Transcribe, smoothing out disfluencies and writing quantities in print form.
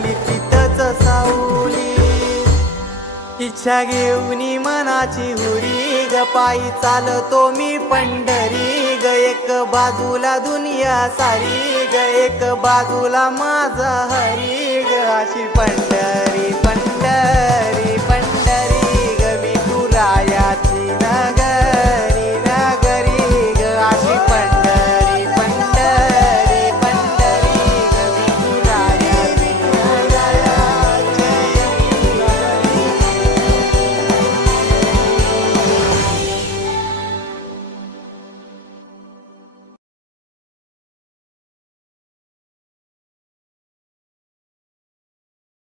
लागली तिथंच सावली। इच्छा घेऊनी मनाची हुरी ग पायी चालतो मी पंढरी ग। एक बाजूला दुनिया सारी ग एक बाजूला माझा हरी ग अशी